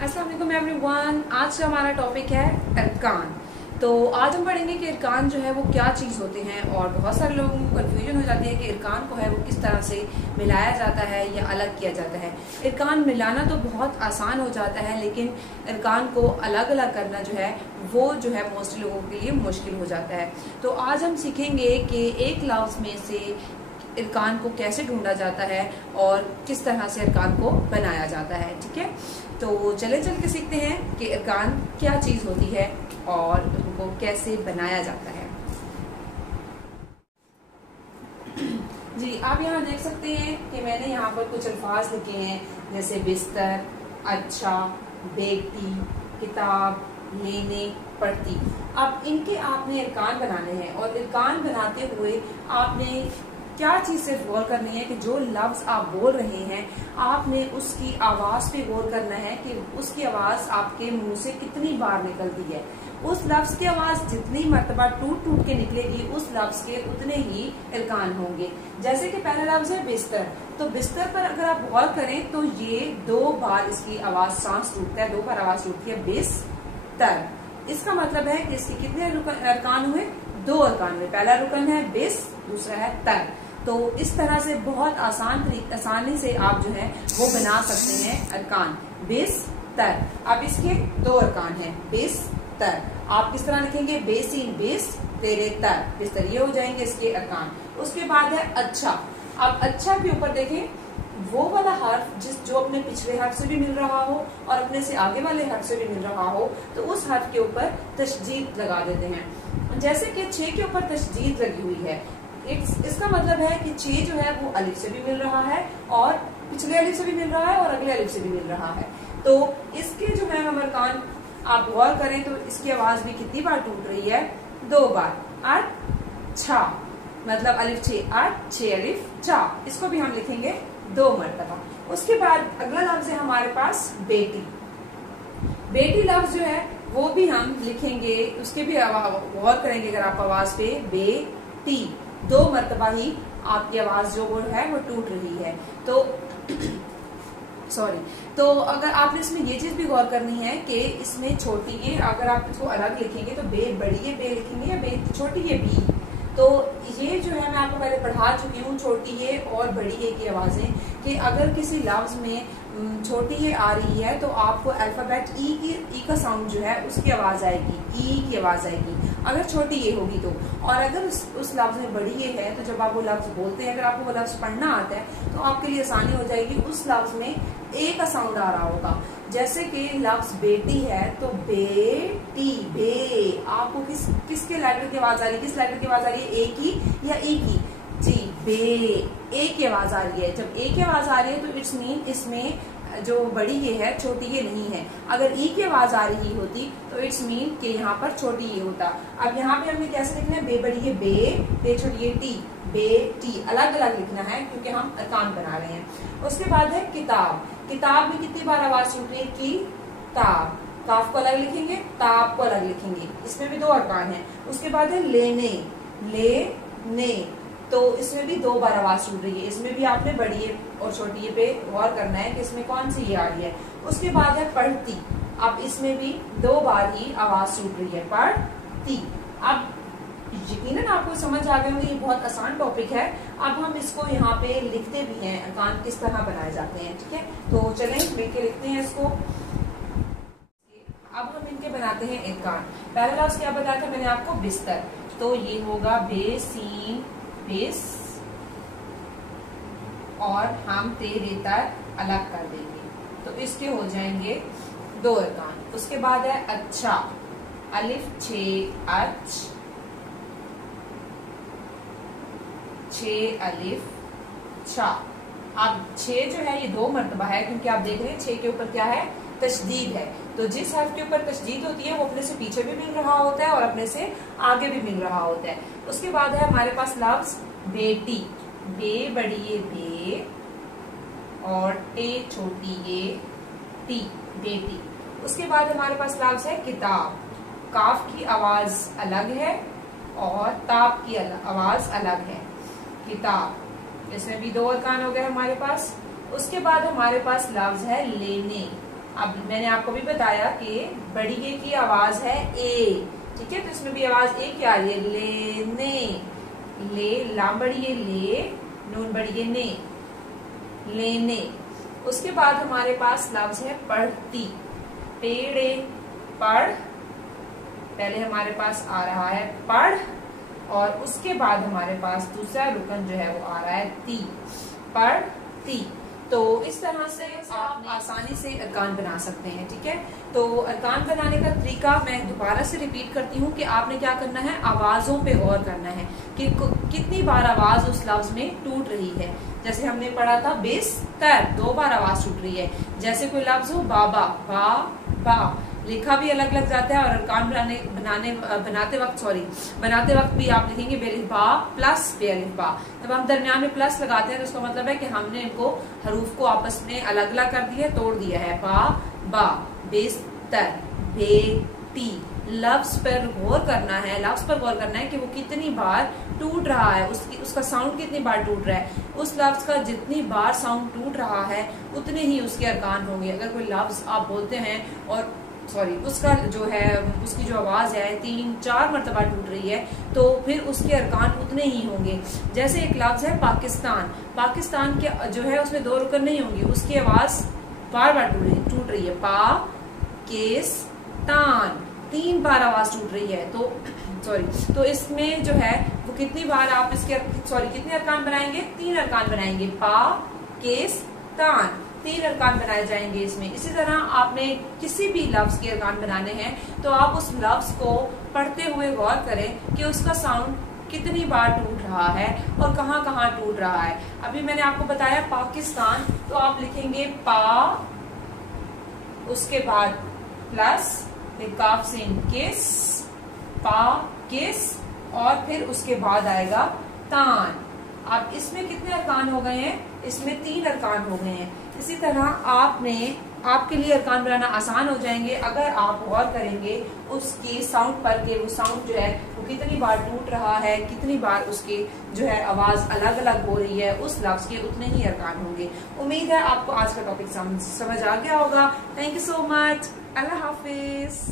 अस्सलाम वालेकुम एवरीवन। आज का हमारा टॉपिक है अरकान। तो आज हम पढ़ेंगे कि अरकान जो है वो क्या चीज़ होते हैं, और बहुत सारे लोगों को कन्फ्यूजन हो जाती है कि अरकान को है वो किस तरह से मिलाया जाता है या अलग किया जाता है। अरकान मिलाना तो बहुत आसान हो जाता है, लेकिन अरकान को अलग अलग करना जो है वो जो है मोस्टली लोगों के लिए मुश्किल हो जाता है। तो आज हम सीखेंगे कि एक लफ्ज़ में से अरकान को कैसे ढूंढा जाता है और किस तरह से अरकान को बनाया जाता है। ठीक है, तो चल के सीखते हैं कि अरकान क्या चीज़ होती है और उनको कैसे बनाया जाता है। जी, आप यहाँ देख सकते हैं कि मैंने यहाँ पर कुछ अल्फाज लिखे हैं, जैसे बिस्तर, अच्छा, बेटी, किताब, लेने, पढ़ती। अब इनके आपने अरकान बनाने हैं, और अरकान बनाते हुए आपने क्या चीज से गौर करनी है कि जो लफ्ज आप बोल रहे हैं आपने उसकी आवाज पे गौर करना है कि उसकी आवाज आपके मुंह से कितनी बार निकलती है। उस लफ्ज की आवाज जितनी मर्तबा टूट टूट के निकलेगी उस लफ्ज के उतने ही अरकान होंगे। जैसे कि पहला लफ्ज है बिस्तर, तो बिस्तर पर अगर आप गौर करें तो ये 2 बार इसकी आवाज सांस टूटता है, 2 बार आवाज टूटती है बिस्तर। इसका मतलब है कि इसके कितने अरकान हुए? 2 अरकान हुए। पहला रुकन है बिस, दूसरा है तर। तो इस तरह से बहुत आसानी से आप जो है वो बना सकते हैं अरकान बिस तर। अब इसके 2 अरकान हैं बिस तर। आप किस तरह लिखेंगे? बेसीन बिस तेरे तर, इस तरह ये हो जाएंगे इसके अरकान। उसके बाद है अच्छा। अब अच्छा के ऊपर देखें, वो वाला हर्फ जो अपने पिछले हर्फ से भी मिल रहा हो और अपने से आगे वाले हर्फ से भी मिल रहा हो, तो उस हर्फ के ऊपर तशदीद लगा देते हैं। जैसे कि 6 के ऊपर तशदीद लगी हुई है, इसका मतलब है कि 6 जो है वो अलिफ से भी मिल रहा है और पिछले अलिफ से भी मिल रहा है और अगले अलिफ से भी मिल रहा है। तो इसके जो है हम अरकान आप गौर करें तो इसकी आवाज भी कितनी बार टूट रही है? 2 बार। अच्छा, मतलब अलिफ 6 अलिफ चा, इसको भी हम लिखेंगे 2 मरतबा। उसके बाद अगला लफ्ज है हमारे पास बेटी। बेटी लफ्ज जो है वो भी हम लिखेंगे, उसके भी गौर करेंगे अगर आप आवाज पे, बेटी 2 मरतबा ही आपकी आवाज जो वो है वो टूट रही है। तो सॉरी, तो अगर आपने इसमें ये चीज भी गौर करनी है कि इसमें छोटी ए, अगर आप इसको अलग लिखेंगे तो बे बड़ी ए बे लिखेंगे या बे छोटी ए बी। तो ये जो है मैं आपको पहले पढ़ा चुकी हूँ, छोटी ए और बड़ी ए की आवाजें, कि अगर किसी लफ्ज में छोटी ए आ रही है तो आपको अल्फाबेट ई का साउंड जो है उसकी आवाज आएगी, ई की आवाज आएगी अगर छोटी ए होगी तो। और अगर उस लफ्ज में बड़ी ए है तो जब आप वो लफ्ज बोलते हैं, अगर आपको वो लफ्ज पढ़ना आता है तो आपके लिए आसानी हो जाएगी, उस लफ्ज में ए का साउंड आ रहा होगा। जैसे कि लफ्ज बेटी है तो बेटी, बे, आपको किसके लेटर की आवाज आ रही है? किस लेटर की आवाज आ रही है? ए की या ई की? जी, बे, ए की आवाज आ रही है। जब ए की आवाज आ रही है तो इट्स मीन इसमें जो बड़ी ये है छोटी ये नहीं है। अगर ई की आवाज आ रही होती तो इट्स मीन कि यहाँ पर छोटी ये होता। अब यहाँ पे हमें कैसे लिखना है? बे बड़ी ये बे छोटी ये टी, बेटी अलग अलग लिखना है क्योंकि हम अरकान बना रहे हैं। उसके बाद है किताब। किताब में कितनी बार आवाज सुन रही है? की ताब, काफ को अलग लिखेंगे, ताब को अलग लिखेंगे, इसमें भी 2 अरकान है। उसके बाद है लेने, लेने, तो इसमें भी 2 बार आवाज सुन रही है। इसमें भी आपने बड़ी ए और छोटी ए पे गौर करना है कि इसमें कौन सी ये आ रही है। उसके बाद है पढ़ती। अब इसमें भी 2 बार ही आवाज सुन रही है, पढ़ती। अब यकीनन आपको समझ आ गए होंगे, ये बहुत आसान टॉपिक है। अब हम इसको यहाँ पे लिखते भी हैं, अरकान किस तरह बनाए जाते हैं। ठीक है, तो चलें मिलके लिखते हैं इसको। अब हम इनके बनाते हैं अरकान। पहला लफ्ज क्या बताया था मैंने आपको? बिस्तर। तो ये होगा बेसीन बिस, और हम तेरे तर अलग कर देंगे तो इसके हो जाएंगे 2 अरकान। उसके बाद है अच्छा, अलिफ 6 अच, 6 अलिफ छा। अब 6 जो है ये 2 मरतबा है क्योंकि आप देख रहे हैं 6 के ऊपर क्या है? तशदीद है। तो जिस हर्फ के ऊपर तशदीद होती है वो अपने से पीछे भी मिल रहा होता है और अपने से आगे भी मिल रहा होता है। उसके बाद है हमारे पास लफ्ज बेटी। बे बड़ी ये बे और टे छोटी ये टी, बेटी। उसके बाद हमारे पास लफ्ज है किताब। काफ की आवाज अलग है और ताब की आवाज अलग है, किताब। इसमें भी 2 अरकान हो गए हमारे पास। उसके बाद हमारे पास लफ्ज है लेने। अब मैंने आपको भी बताया कि बड़ी ए की आवाज है ए, ठीक है, तो इसमें भी आवाज ए क्या आ रही है, लेने, ले, लाम बड़ी है ले, नून बड़ी है ने, लेने। उसके बाद हमारे पास लफ्ज है पढ़ती, पेड़े, पढ़, पहले हमारे पास आ रहा है पढ़, और उसके बाद हमारे पास दूसरा रुकन जो है वो आ रहा है ती, पढ़ती। तो इस तरह से आप आसानी से अरकान बना सकते हैं, ठीक है। तो अरकान बनाने का तरीका मैं दोबारा से रिपीट करती हूँ कि आपने क्या करना है, आवाजों पे गौर करना है कि कितनी बार आवाज उस लफ्ज में टूट रही है। जैसे हमने पढ़ा था बिस्तर, 2 बार आवाज टूट रही है। जैसे कोई लफ्ज हो बाबा, बा बा, लिखा भी अलग अलग जाता है, और अरकान बनाते वक्त भी आप लिखेंगे बेलिफ बा प्लस बेलिफ बा। जब हम दरमियान में प्लस लगाते हैं तो उसका मतलब है कि हमने इनको हरूफ को आपस में अलग अलग कर दिया, तोड़ दिया है। बा बा, बिस्तर, बेटी। लफ्ज पर गौर करना है, लफ्ज पर गौर करना है कि वो कितनी बार टूट रहा है, उसका साउंड कितनी बार टूट रहा है। उस लफ्ज का जितनी बार साउंड टूट रहा है उतने ही उसके अरकान होंगे। अगर कोई लफ्ज आप बोलते हैं और उसका जो है, उसकी जो आवाज है 3-4 मरतबा टूट रही है, तो फिर उसके अरकान उतने ही होंगे। जैसे एक लफ्ज है पाकिस्तान, पाकिस्तान के जो है उसमें 2 रुकन नहीं होंगे, उसकी आवाज बार बार टूट रही है। पा केस तान, 3 बार आवाज टूट रही है। तो इसमें जो है वो कितनी बार आप इसके कितने अरकान बनाएंगे, 3 अरकान बनाएंगे। पा केस तान, 3 अरकान बनाए जाएंगे इसमें। इसी तरह आपने किसी भी लफ्ज के अरकान बनाने हैं तो आप उस लफ्ज को पढ़ते हुए गौर करें कि उसका साउंड कितनी बार टूट रहा है और कहाँ कहाँ टूट रहा है। अभी मैंने आपको बताया पाकिस्तान, तो आप लिखेंगे पा, उसके बाद प्लस, फिर काफ से किस, पा किस, और फिर उसके बाद आएगा तान। अब इसमें कितने अरकान हो गए हैं, इसमें 3 अरकान हो गए हैं। इसी तरह आपके लिए अरकान बनाना आसान हो जाएंगे अगर आप गौर करेंगे उसकी साउंड पर के वो साउंड जो है वो कितनी बार टूट रहा है, कितनी बार उसकी जो है आवाज अलग अलग हो रही है, उस लफ्ज के उतने ही अरकान होंगे। उम्मीद है आपको आज का टॉपिक समझ आ गया होगा। Thank you so much. Allah Hafiz.